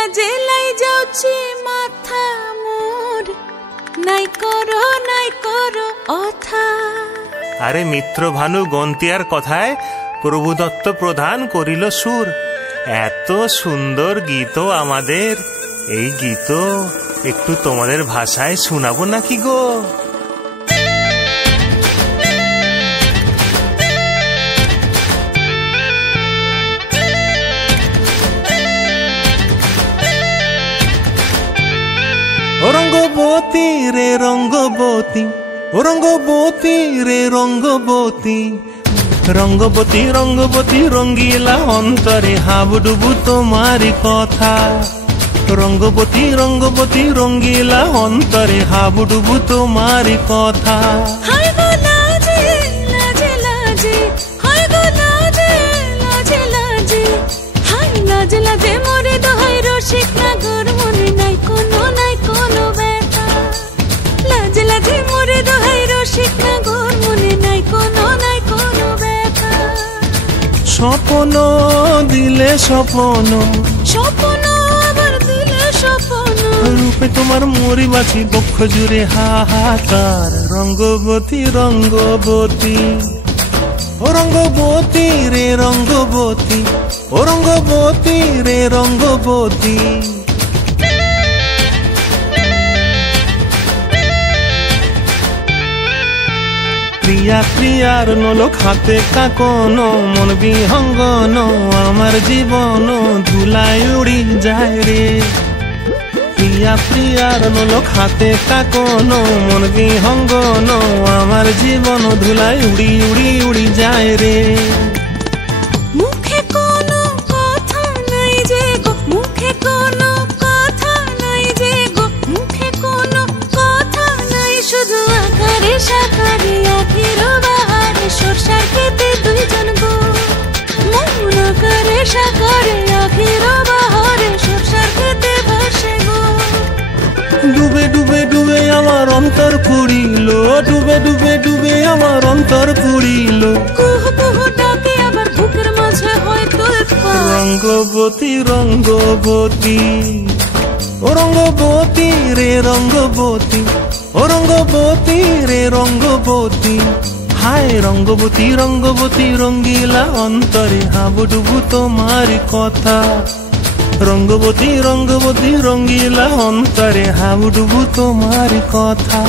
লাজে লাই যাଉଛି মাথা মোর নাই করো অথা। আরে মিত্র ভানু গন্তিয়ার কথায় প্রভুদত্ত প্রধান করিল সুর। এত সুন্দর গীত আমাদের, এই গীত একটু তোমাদের ভাষায় শোনাবো নাকি গো? রঙ্গবতী রে রঙ্গবতী, রঙ্গবতী রে রঙ্গবতী, রঙ্গবতী রঙ্গবতী রঙ্গিলা অন্তরে হাবুডুবু তোমারি কথা। রঙ্গবতী রঙ্গবতী রঙ্গিলা অন্তরে হাবুডুবু তোমারি কথা। মোরে দোহাই রসিক নাগর মনে নাই কোনো ব্যথা। লাজে লাজে মোরে দোহাই রসিক নাগর মনে নাই কোনো ব্যথা। স্বপ্ন দিলে স্বপ্ন, স্বপ্ন আবার দিলে স্বপ্ন, রূপে তোমার মরি বাছি বক্ষ জুড়ে হাহাকার। রঙ্গবতী রঙ্গবতী, ও রঙ্গবতী রে রঙ্গবতী, ও রঙ্গবতী রে রঙ্গবতী। প্রিয়া প্রিয়ার নলক হাতে কাকন, মন বিহঙ্গন আমার জীবন ধুলায় উড়ি যায় রে। প্রিয়া প্রিয়ার নলক হাতে কাকন, মন বিহঙ্গন আমার জীবন ধুলায় উড়ি উড়ি উড়ি যায় রে। মুখে কোনো কথা নাই যে গো, মুখে কোনো কথা নাই যে গো, মুখে কোনো কথা নাই, শুধু আকারে সাকারে আখির বাহারে সরষার খেতে দুইজন গো। মন আকারে সাকারে আখির বাহারে সরষার খেতে ভাসে গো। ডুবে ডুবে ডুবে আমার অন্তর পুড়িল, ডুবে ডুবে ডুবে আমার অন্তর পুড়িল। কুহু কুহু ডাকে আবার বুকের মাঝে হয় তোলপাড়। রঙ্গবতী রঙ্গবতী, ও রঙ্গবতী রে রঙ্গবতী, ও রঙ্গবতী রে রঙ্গবতী। হায় রঙ্গবতী রঙ্গবতী রঙ্গিলা অন্তরে হাবুডুবু তোমারি কথা। রঙ্গবতী রঙ্গবতী রঙ্গিলা অন্তরে হাবুডুবু তোমারি কথা।